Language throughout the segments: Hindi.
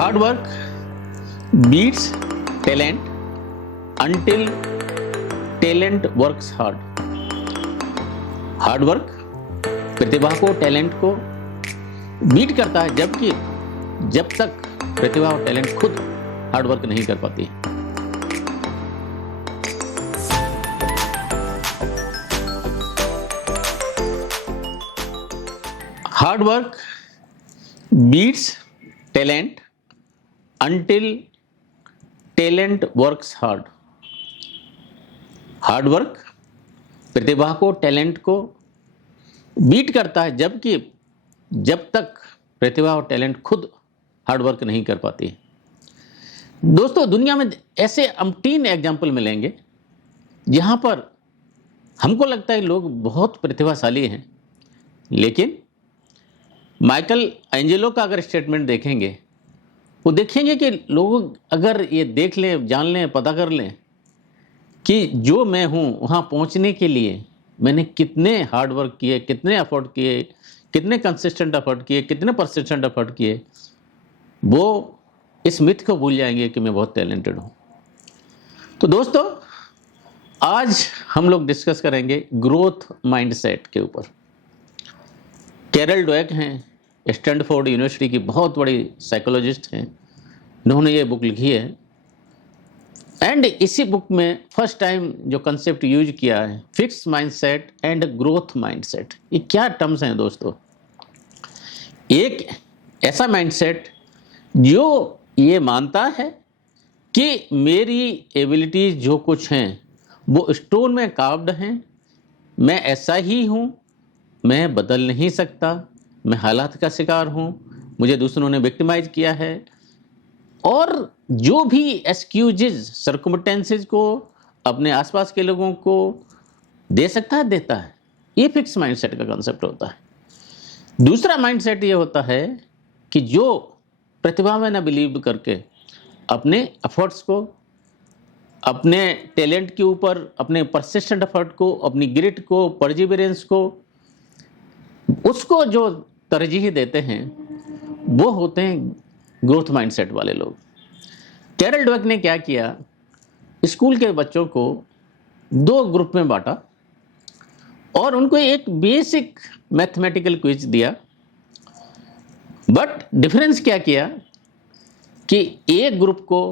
Hard work beats talent until talent works hard. Hard work प्रतिभा को, टैलेंट को बीट करता है, जबकि जब तक प्रतिभा और टैलेंट खुद हार्ड वर्क नहीं कर पाती। Hard work beats talent until talent works hard. Hard work प्रतिभा को, टैलेंट को बीट करता है, जबकि जब तक प्रतिभा और टैलेंट खुद हार्ड वर्क नहीं कर पाती। दोस्तों, दुनिया में ऐसे अमटीन एग्जाम्पल मिलेंगे जहां पर हमको लगता है लोग बहुत प्रतिभाशाली हैं, लेकिन माइकल एंजेलो का अगर स्टेटमेंट देखेंगे, वो देखेंगे कि लोग अगर ये देख लें, जान लें, पता कर लें कि जो मैं हूँ वहाँ पहुँचने के लिए मैंने कितने हार्ड वर्क किए, कितने एफर्ट किए, कितने कंसिस्टेंट एफर्ट किए, कितने परसिस्टेंट एफर्ट किए, वो इस मिथ को भूल जाएंगे कि मैं बहुत टैलेंटेड हूँ। तो दोस्तों, आज हम लोग डिस्कस करेंगे ग्रोथ माइंडसेट के ऊपर। कैरल ड्वेक हैं, स्टैनफोर्ड यूनिवर्सिटी की बहुत बड़ी साइकोलॉजिस्ट हैं, इन्होंने ये बुक लिखी है। एंड इसी बुक में फर्स्ट टाइम जो कंसेप्ट यूज किया है, fix mindset and growth mindset. ये क्या टर्म्स हैं दोस्तों? एक ऐसा माइंडसेट जो ये मानता है कि मेरी एबिलिटीज जो कुछ हैं वो स्टोन में कार्व्ड हैं, मैं ऐसा ही हूँ, मैं बदल नहीं सकता, मैं हालात का शिकार हूँ, मुझे दूसरों ने विक्टिमाइज किया है, और जो भी एक्सक्यूजेज सर्कमस्टेंसेस को अपने आसपास के लोगों को दे सकता है, देता है। ये फिक्स माइंडसेट का कॉन्सेप्ट होता है। दूसरा माइंडसेट ये होता है कि जो प्रतिभा में ना बिलीव करके अपने एफर्ट्स को, अपने टैलेंट के ऊपर, अपने परसिस्टेंट एफर्ट को, अपनी ग्रिट को, परजिवरेंस को, उसको जो तरजीह देते हैं, वो होते हैं ग्रोथ माइंडसेट वाले लोग। कैरल ड्वेक ने क्या किया, स्कूल के बच्चों को दो ग्रुप में बांटा और उनको एक बेसिक मैथमेटिकल क्विज दिया। बट डिफरेंस क्या किया कि एक ग्रुप को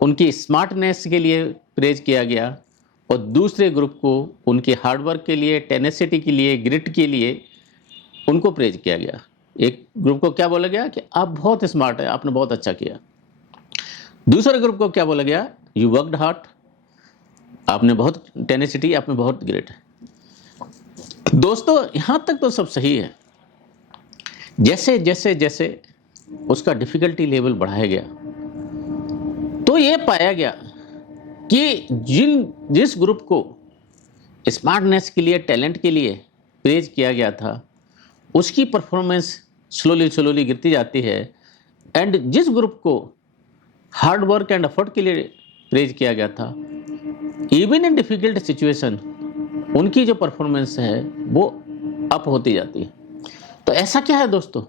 उनकी स्मार्टनेस के लिए प्रेज किया गया और दूसरे ग्रुप को उनके हार्डवर्क के लिए, टेनेसिटी के लिए, ग्रिट के लिए उनको प्रेज किया गया। एक ग्रुप को क्या बोला गया कि आप बहुत स्मार्ट है, आपने बहुत अच्छा किया। दूसरे ग्रुप को क्या बोला गया, यू वर्कड हार्ड, आपने बहुत टेनेसिटी, आप में बहुत ग्रेट है। दोस्तों, यहां तक तो सब सही है। जैसे जैसे जैसे उसका डिफिकल्टी लेवल बढ़ाया गया तो ये पाया गया कि जिस ग्रुप को स्मार्टनेस के लिए, टैलेंट के लिए प्रेज किया गया था, उसकी परफॉर्मेंस स्लोली गिरती जाती है। एंड जिस ग्रुप को हार्ड वर्क एंड एफर्ट के लिए प्रेज किया गया था, इवन इन डिफिकल्ट सिचुएशन उनकी जो परफॉर्मेंस है वो अप होती जाती है। तो ऐसा क्या है दोस्तों?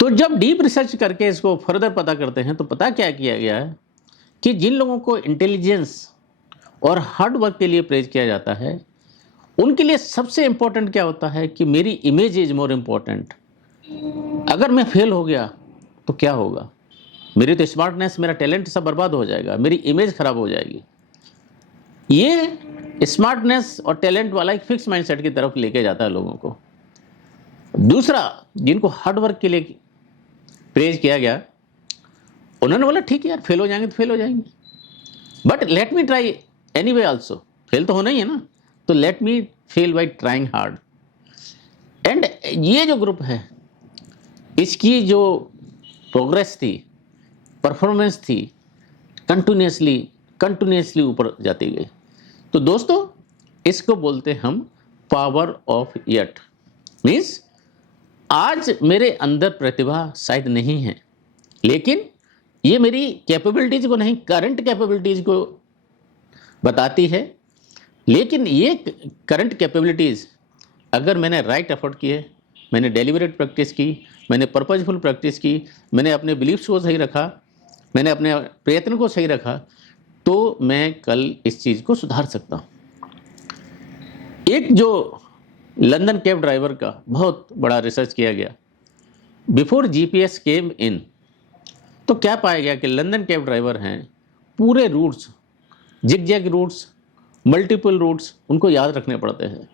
तो जब डीप रिसर्च करके इसको फर्दर पता करते हैं तो पता क्या किया गया है कि जिन लोगों को इंटेलिजेंस और हार्ड वर्क के लिए प्रेज किया जाता है, उनके लिए सबसे इंपॉर्टेंट क्या होता है कि मेरी इमेज इज मोर इम्पॉर्टेंट। अगर मैं फेल हो गया तो क्या होगा, मेरी तो स्मार्टनेस, मेरा टैलेंट सब बर्बाद हो जाएगा, मेरी इमेज खराब हो जाएगी। ये स्मार्टनेस और टैलेंट वाला एक फिक्स माइंडसेट की तरफ लेके जाता है लोगों को। दूसरा, जिनको हार्ड वर्क के लिए प्रेज किया गया, उन्होंने बोला ठीक है यार, फेल हो जाएंगे तो फेल हो जाएंगे, but let me try anyway also. Fail तो होना ही है ना, तो let me fail by trying hard. And ये जो ग्रुप है, इसकी जो प्रोग्रेस थी, परफॉर्मेंस थी, कंटिन्यूसली ऊपर जाती गई। तो दोस्तों, इसको बोलते हम पावर ऑफ यट। मीन्स आज मेरे अंदर प्रतिभा शायद नहीं है, लेकिन ये मेरी कैपेबिलिटीज को नहीं, करंट कैपेबिलिटीज को बताती है। लेकिन ये करंट कैपेबिलिटीज़ अगर मैंने राइट एफर्ट किए, मैंने डेलिबरेट प्रैक्टिस की, मैंने पर्पजफुल प्रैक्टिस की, मैंने अपने बिलीफ्स को सही रखा, मैंने अपने प्रयत्न को सही रखा, तो मैं कल इस चीज़ को सुधार सकता हूँ। एक जो लंदन कैब ड्राइवर का बहुत बड़ा रिसर्च किया गया, बिफोर जीपीएस केम इन, तो क्या पाया गया कि लंदन कैब ड्राइवर हैं, पूरे routes, zigzag routes, multiple routes उनको याद रखने पड़ते हैं।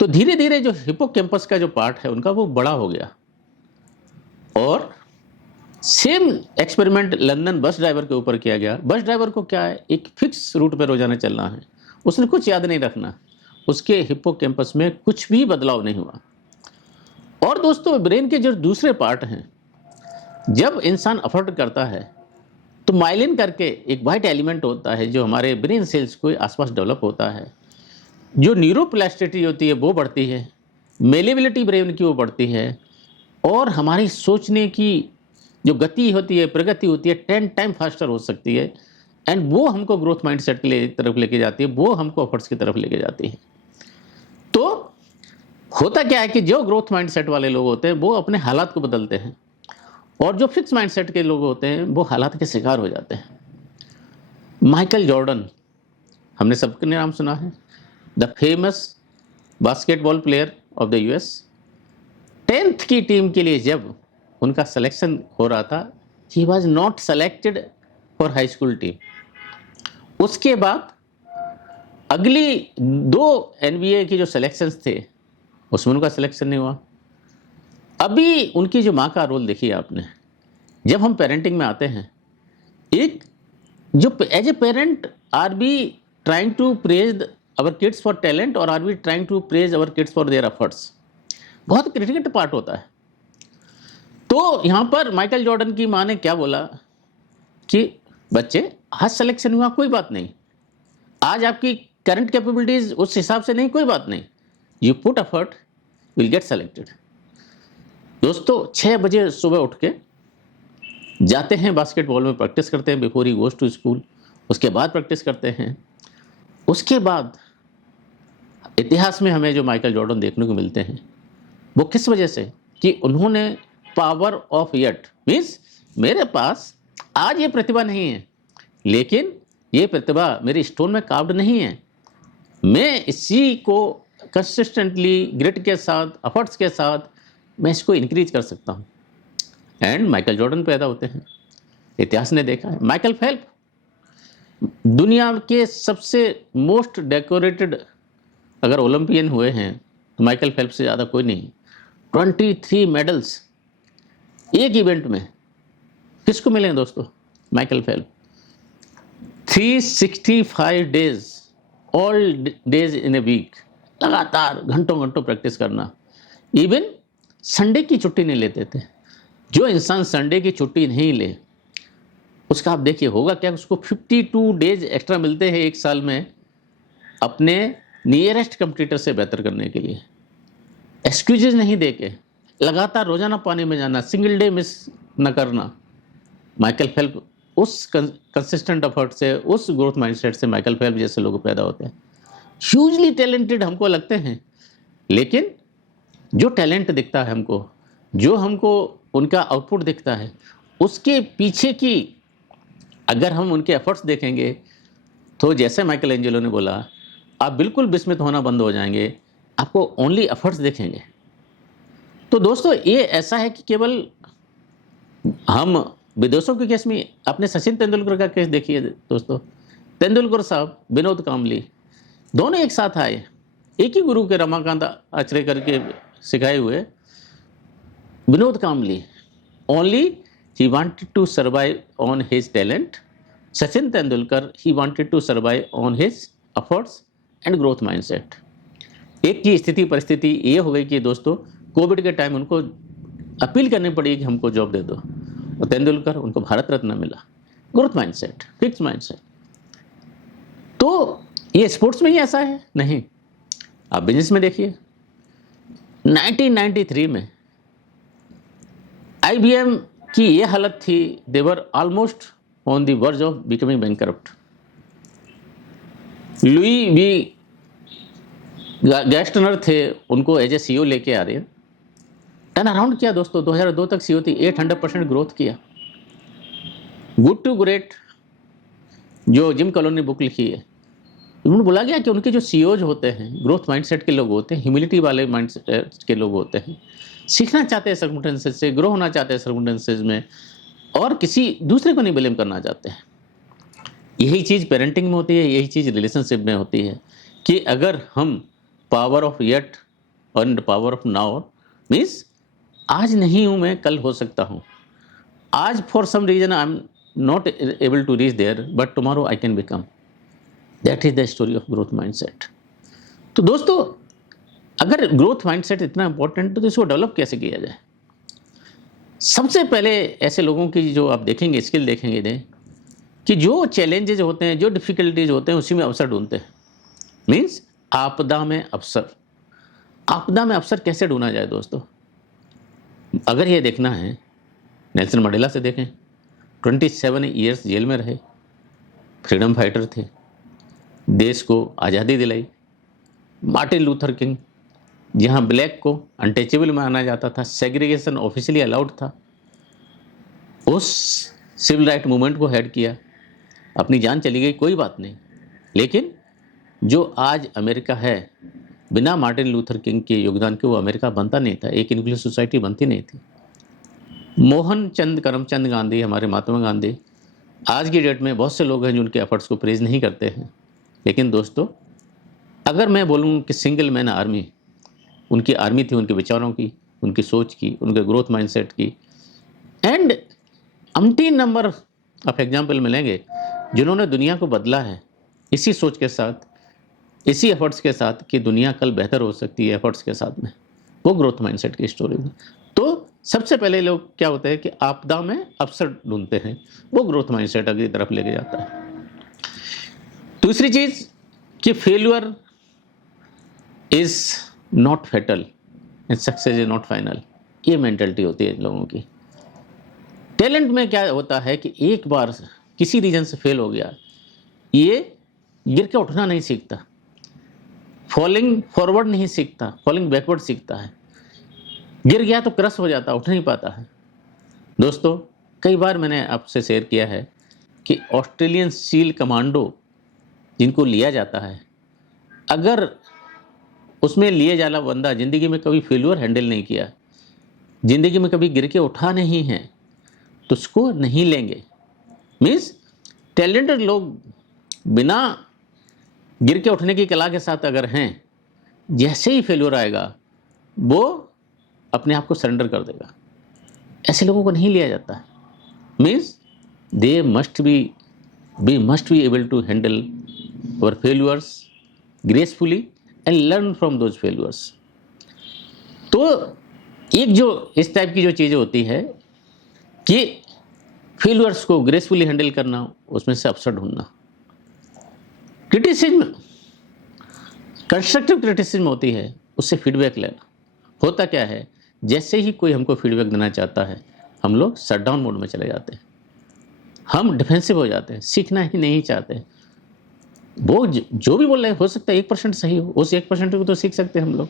तो धीरे धीरे जो हिप्पोकैम्पस का जो पार्ट है उनका वो बड़ा हो गया। और same experiment London bus driver के ऊपर किया गया। बस ड्राइवर को क्या है, एक फिक्स रूट पर रोजाना चलना है, उसने कुछ याद नहीं रखना, उसके हिप्पोकैम्पस में कुछ भी बदलाव नहीं हुआ। और दोस्तों, ब्रेन के जो दूसरे पार्ट हैं, जब इंसान एफर्ट करता है तो माइलिन करके एक वाइट एलिमेंट होता है जो हमारे ब्रेन सेल्स के आसपास डेवलप होता है, जो न्यूरोप्लास्टिसिटी होती है वो बढ़ती है, मेलेबिलिटी ब्रेन की वो बढ़ती है, और हमारी सोचने की जो गति होती है, प्रगति होती है, 10 टाइम फास्टर हो सकती है। एंड वो हमको ग्रोथ माइंडसेट के तरफ लेके जाती है, वो हमको एफर्ट्स की तरफ लेके जाती है। तो होता क्या है कि जो ग्रोथ माइंडसेट वाले लोग होते हैं वो अपने हालात को बदलते हैं, और जो फिक्स माइंडसेट के लोग होते हैं वो हालात के शिकार हो जाते हैं। माइकल जॉर्डन, हमने सबके नाम सुना है, the famous basketball player of the US. 10th की टीम के लिए जब उनका सिलेक्शन हो रहा था, he was not selected for high school team. उसके बाद अगली 2 एनबीए की जो सिलेक्शंस थे उसमें उनका सिलेक्शन नहीं हुआ। अभी उनकी जो माँ का रोल देखिए आपने। जब हम पेरेंटिंग में आते हैं, एक जो as a parent, are be trying to praise our kids for talent और are be trying to praise our kids for their efforts, बहुत क्रिटिकल पार्ट होता है। तो यहाँ पर माइकल जॉर्डन की माँ ने क्या बोला कि बच्चे, आज सिलेक्शन हुआ कोई बात नहीं, आज आपकी करंट कैपेबिलिटीज उस हिसाब से नहीं, कोई बात नहीं, you put effort, will get selected. दोस्तों, 6 बजे सुबह उठ के जाते हैं, बास्केटबॉल में प्रैक्टिस करते हैं before he goes to school, उसके बाद प्रैक्टिस करते हैं। उसके बाद इतिहास में हमें जो माइकल जॉर्डन देखने को मिलते हैं वो किस वजह से, कि उन्होंने पावर ऑफ यट, मीन्स मेरे पास आज ये प्रतिभा नहीं है, लेकिन ये प्रतिभा मेरी स्टोन में कार्व्ड नहीं है, मैं इसी को कंसिस्टेंटली ग्रिट के साथ, एफर्ट्स के साथ मैं इसको इंक्रीज कर सकता हूँ। एंड माइकल जॉर्डन पैदा होते हैं। इतिहास ने देखा है, माइकल फेल्प दुनिया के सबसे मोस्ट डेकोरेटेड अगर ओलंपियन हुए हैं तो माइकल फेल्प से ज़्यादा कोई नहीं। 23 मेडल्स एक इवेंट में किसको मिले हैं दोस्तों? Michael Phelps. 365 days, all days in a week, लगातार घंटों घंटों प्रैक्टिस करना, इवन संडे की छुट्टी नहीं लेते थे। जो इंसान संडे की छुट्टी नहीं ले, उसका आप देखिए होगा क्या, उसको 52 डेज एक्स्ट्रा मिलते हैं एक साल में अपने नियरेस्ट कंपटीटर से बेहतर करने के लिए। एक्सक्यूजेज नहीं देके लगातार रोजाना पानी में जाना, सिंगल डे मिस न करना। माइकल फेल्प उस कंसिस्टेंट एफर्ट से, उस ग्रोथ माइंडसेट से माइकल फेल्प जैसे लोग पैदा होते हैं। ह्यूजली टैलेंटेड हमको लगते हैं, लेकिन जो टैलेंट दिखता है हमको, जो हमको उनका आउटपुट दिखता है, उसके पीछे की अगर हम उनके एफर्ट्स देखेंगे तो जैसे माइकल एंजेलो ने बोला, आप बिल्कुल विस्मित होना बंद हो जाएंगे, आपको ओनली एफर्ट्स देखेंगे। तो दोस्तों, ये ऐसा है कि केवल हम विदेशों के केस में अपने सचिन तेंदुलकर का केस देखिए दोस्तों। तेंदुलकर साहब, विनोद कांबली, दोनों एक साथ आए, एक ही गुरु के रमाकांत आचरेकर के सिखाए हुए। Vinod Kambli only he wanted to survive on his talent. Sachin Tendulkar, he wanted to survive on his efforts and growth mindset. एक की स्थिति परिस्थिति ये हो गई कि दोस्तों कोविड के टाइम उनको अपील करनी पड़ी कि हमको जॉब दे दो, और तेंदुलकर, उनको भारत रत्न मिला। Growth mindset, fix mindset. तो ये स्पोर्ट्स में ही ऐसा है? नहीं, आप बिजनेस में देखिए। 1993 में IBM कि ये हालत थी, they were almost on the verge of becoming bankrupt. Louis V Gerstner थे, उनको एज ए CEO लेके आ रहे हैं। टर्न अराउंड किया दोस्तों। 2002 तक COT 800% ग्रोथ किया। गुड टू ग्रेट जो जिम कॉलोन ने बुक लिखी है, उन्होंने बोला गया कि उनके जो CEOs होते हैं ग्रोथ माइंडसेट के लोग होते हैं, ह्यूमिलिटी वाले माइंडसेट के लोग होते हैं, सीखना चाहते हैं सर्कमस्टेंसेस से, ग्रो होना चाहते हैं सर्कमस्टेंसेस में, और किसी दूसरे को नहीं ब्लेम करना चाहते हैं। यही चीज़ पेरेंटिंग में होती है, यही चीज़ रिलेशनशिप में होती है कि अगर हम पावर ऑफ येट और पावर ऑफ नाउ मीन्स आज नहीं हूँ मैं, कल हो सकता हूँ। आज for some reason I am not able to reach there, but tomorrow I can become. That is the story of growth mindset. तो दोस्तों, अगर ग्रोथ माइंडसेट इतना इंपॉर्टेंट तो इसको डेवलप कैसे किया जाए? सबसे पहले ऐसे लोगों की जो आप देखेंगे स्किल देखेंगे कि जो चैलेंजेज होते हैं, जो डिफिकल्टीज होते हैं, उसी में अवसर ढूंढते हैं। मीन्स आपदा में अवसर। आपदा में अवसर कैसे ढूंढा जाए दोस्तों? अगर ये देखना है, नेल्सन मंडेला से देखें। 27 ईयर्स जेल में रहे, फ्रीडम फाइटर थे, देश को आज़ादी दिलाई। मार्टिन लूथर किंग, जहाँ ब्लैक को अनटचेबल माना जाता था, सेग्रीगेशन ऑफिशियली अलाउड था, उस सिविल राइट मूवमेंट को हेड किया। अपनी जान चली गई, कोई बात नहीं, लेकिन जो आज अमेरिका है, बिना मार्टिन लूथर किंग के योगदान के वो अमेरिका बनता नहीं था, एक इंक्लूसिव सोसाइटी बनती नहीं थी। मोहन चंद करमचंद गांधी, हमारे महात्मा गांधी, आज की डेट में बहुत से लोग हैं जो उनके एफर्ट्स को प्रेज नहीं करते हैं। लेकिन दोस्तों, अगर मैं बोलूँ कि सिंगल मैन आर्मी, उनकी आर्मी थी उनके विचारों की, उनकी सोच की, उनके ग्रोथ माइंडसेट की, एंड अम्टीन नंबर ऑफ एग्जाम्पल मिलेंगे जिन्होंने दुनिया को बदला है इसी सोच के साथ, इसी एफर्ट्स के साथ कि दुनिया कल बेहतर हो सकती है एफर्ट्स के साथ में। वो ग्रोथ माइंडसेट की स्टोरी है। तो सबसे पहले लोग क्या होते हैं कि आपदा में अवसर ढूंढते हैं, वो ग्रोथ माइंडसेट अगली तरफ लेके जाता है। दूसरी चीज़ कि failure is not fatal and success is not final. ये मेंटलिटी होती है इन लोगों की। टैलेंट में क्या होता है कि एक बार किसी रीजन से फेल हो गया, ये गिर के उठना नहीं सीखता, फॉलिंग फॉरवर्ड नहीं सीखता, फॉलिंग बैकवर्ड सीखता है। गिर गया तो क्रश हो जाता, उठ नहीं पाता है। दोस्तों, कई बार मैंने आपसे शेयर किया है कि ऑस्ट्रेलियन सील कमांडो जिनको लिया जाता है, अगर उसमें लिए जाला बंदा ज़िंदगी में कभी फेल्यूर हैंडल नहीं किया, ज़िंदगी में कभी गिर के उठा नहीं है, तो उसको नहीं लेंगे। मीन्स टैलेंटेड लोग बिना गिर के उठने की कला के साथ अगर हैं, जैसे ही फेल्यूर आएगा वो अपने आप को सरेंडर कर देगा। ऐसे लोगों को नहीं लिया जाता है। Means they must be able to handle our failures gracefully and learn from those failures. तो एक जो इस टाइप की जो चीज़ें होती है कि फेल्यूर्स को ग्रेसफुली हैंडल करना, उसमें से अवसर ढूंढना। क्रिटिसिज्म, कंस्ट्रक्टिव क्रिटिसिज्म होती है, उससे फीडबैक लेना। होता क्या है, जैसे ही कोई हमको फीडबैक देना चाहता है, हम लोग शट डाउन मोड में चले जाते हैं, हम डिफेंसिव हो जाते हैं, सीखना ही नहीं चाहते। वो जो भी बोल रहे हैं, हो सकता है 1% सही हो, उस 1% को तो सीख सकते हैं हम लोग।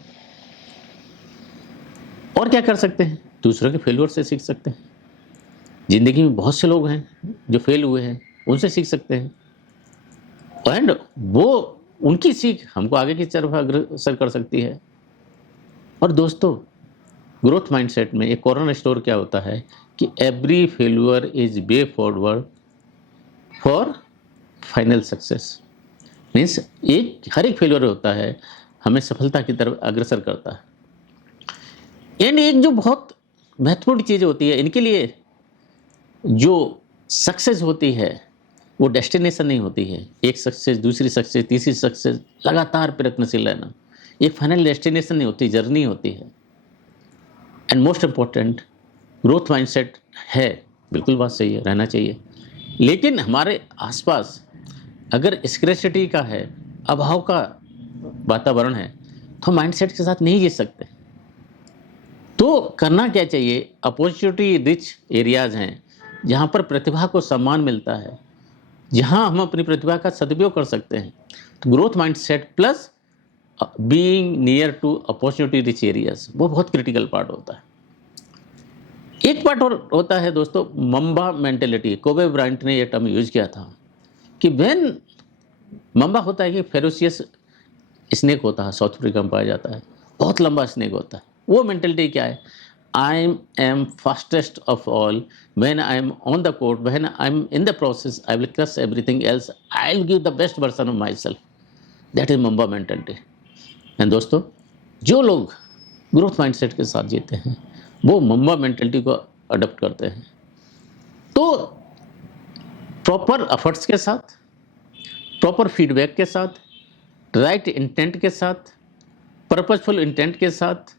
और क्या कर सकते हैं, दूसरों के फेल्यूर से सीख सकते हैं। जिंदगी में बहुत से लोग हैं जो फेल हुए हैं, उनसे सीख सकते हैं, एंड वो उनकी सीख हमको आगे की तरफ अग्रसर कर सकती है। और दोस्तों, ग्रोथ माइंडसेट में एक कॉर्नर स्टोर क्या होता है कि every failure is way forward for final success. Means हर एक फेल्यूर होता है हमें सफलता की तरफ अग्रसर करता है। एंड एक जो बहुत महत्वपूर्ण चीज़ होती है इनके लिए, जो सक्सेस होती है वो डेस्टिनेशन नहीं होती है। एक सक्सेस, दूसरी सक्सेस, तीसरी सक्सेस, लगातार प्रयत्नशील रहना, एक फाइनल डेस्टिनेशन नहीं होती, जर्नी होती है। And most important, growth mindset है, बिल्कुल बात सही है, रहना चाहिए। लेकिन हमारे आसपास अगर स्कैर्सिटी का है, अभाव का वातावरण है, तो माइंडसेट के साथ नहीं जी सकते। तो करना क्या चाहिए, अपॉर्चुनिटी रिच एरियाज हैं जहाँ पर प्रतिभा को सम्मान मिलता है, जहाँ हम अपनी प्रतिभा का सदुपयोग कर सकते हैं। तो growth mindset plus being near to opportunity rich areas, वो बहुत क्रिटिकल पार्ट होता है। एक पार्ट और होता है दोस्तों, मम्बा मेंटेलिटी। कोबे ब्रायंट ने यह टर्म यूज किया था कि व्हेन मम्बा होता है कि फेरोसियस स्नेक होता है, साउथ अफ्रीका में पाया जाता है, बहुत लंबा स्नेक होता है। वो मेंटेलिटी क्या है? I am fastest of all, when I am on the court, when I am in the process, I will crush everything else, I will give the best version of my self. That is Mamba mentality. And दोस्तों, जो लोग ग्रोथ माइंडसेट के साथ जीते हैं वो मम्बा मेंटेलिटी को अडॉप्ट करते हैं। तो प्रॉपर एफर्ट्स के साथ, प्रॉपर फीडबैक के साथ, राइट इंटेंट के साथ, पर्पसफुल इंटेंट के साथ,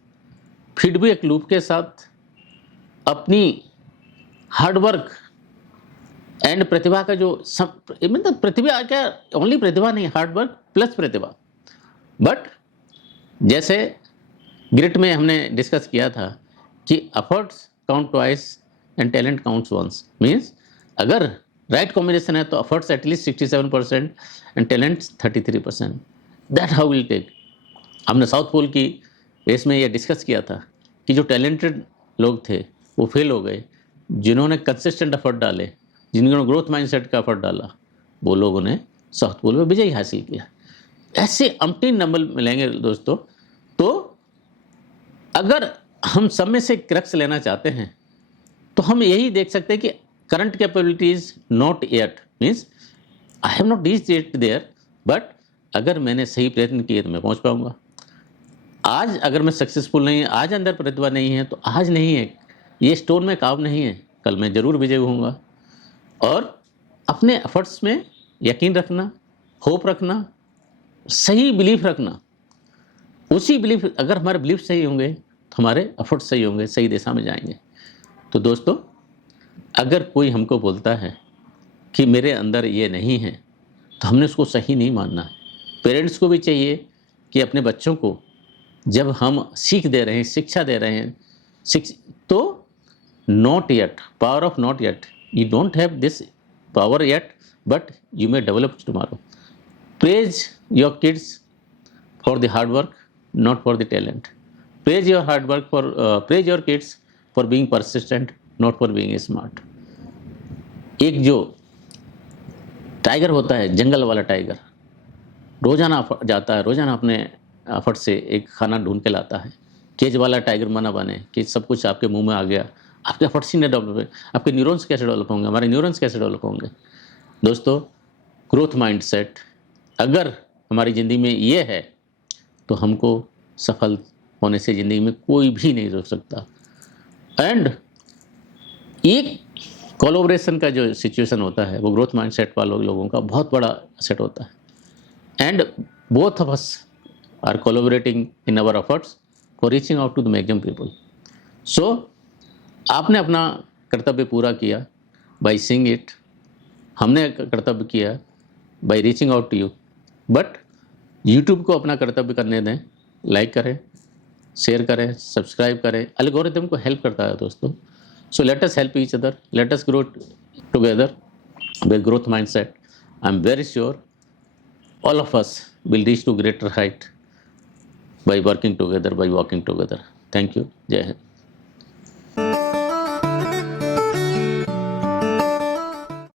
फीडबैक लूप के साथ, अपनी हार्डवर्क एंड प्रतिभा का जो सब, मतलब प्रतिभा क्या, ओनली प्रतिभा नहीं, हार्डवर्क प्लस प्रतिभा। बट जैसे ग्रिट में हमने डिस्कस किया था कि efforts count twice and talent counts once, means अगर राइट कॉम्बिनेशन है तो efforts at least 67% and talents 33%। That how will take. हमने साउथ पोल की रेस में ये डिस्कस किया था कि जो टैलेंटेड लोग थे वो फेल हो गए, जिन्होंने कंसिस्टेंट एफर्ट डाले, जिन्होंने ग्रोथ माइंडसेट का एफर्ट डाला, वो लोगों ने साउथ पोल में विजय हासिल किया। ऐसे अम्टीन नंबर मिलेंगे दोस्तों। तो अगर हम सब में से क्रक्स लेना चाहते हैं तो हम यही देख सकते हैं कि current capabilities not yet, means I have not reached it there, but अगर मैंने सही प्रयत्न किए तो मैं पहुंच पाऊंगा। आज अगर मैं सक्सेसफुल नहीं है, आज अंदर प्रतिभा नहीं है, तो आज नहीं है, ये स्टोन में काम नहीं है, कल मैं जरूर विजय होऊंगा। और अपने एफर्ट्स में यकीन रखना, होप रखना, सही बिलीफ रखना। उसी बिलीफ, अगर हमारे बिलीफ सही होंगे तो हमारे एफर्ट्स सही होंगे, सही दिशा में जाएंगे। तो दोस्तों, अगर कोई हमको बोलता है कि मेरे अंदर ये नहीं है तो हमने उसको सही नहीं मानना है। पेरेंट्स को भी चाहिए कि अपने बच्चों को जब हम सीख दे रहे हैं, शिक्षा दे रहे हैं, तो not yet, power of not yet, you don't have this power yet, but you may develop tomorrow. Praise your kids for the hard work, not for the talent. Praise your hard work for, praise your kids for being persistent, not for being smart. एक जो टाइगर होता है, जंगल वाला टाइगर, रोजाना जाता है, रोजाना अपने एफर्ट से एक खाना ढूंढ के लाता है। केज वाला टाइगर मना बने कि सब कुछ आपके मुंह में आ गया, आपके एफर्ट्स ही नहीं डेवलप हुए, आपके न्यूरॉन्स कैसे डेवलप होंगे, हमारे न्यूरॉन्स कैसे डेवलप होंगे। दोस्तों, ग्रोथ माइंडसेट अगर हमारी ज़िंदगी में ये है तो हमको सफल होने से ज़िंदगी में कोई भी नहीं रोक सकता। एंड एक कोलैबोरेशन का जो सिचुएशन होता है वो ग्रोथ माइंडसेट वालों लोगों का बहुत बड़ा सेट होता है। And both of us are collaborating in our efforts for reaching out to the maximum people. So आपने अपना कर्तव्य पूरा किया बाय सीइंग इट, हमने कर्तव्य किया by reaching out to you. But YouTube को अपना कर्तव्य करने दें, लाइक करें, शेयर करें, सब्सक्राइब करें। एल्गोरिथम को हेल्प करता है दोस्तों। So let us help each other, let us grow together with growth mindset. I am very sure all of us will reach to greater height by working together, by walking together. Thank you. Jai Hind.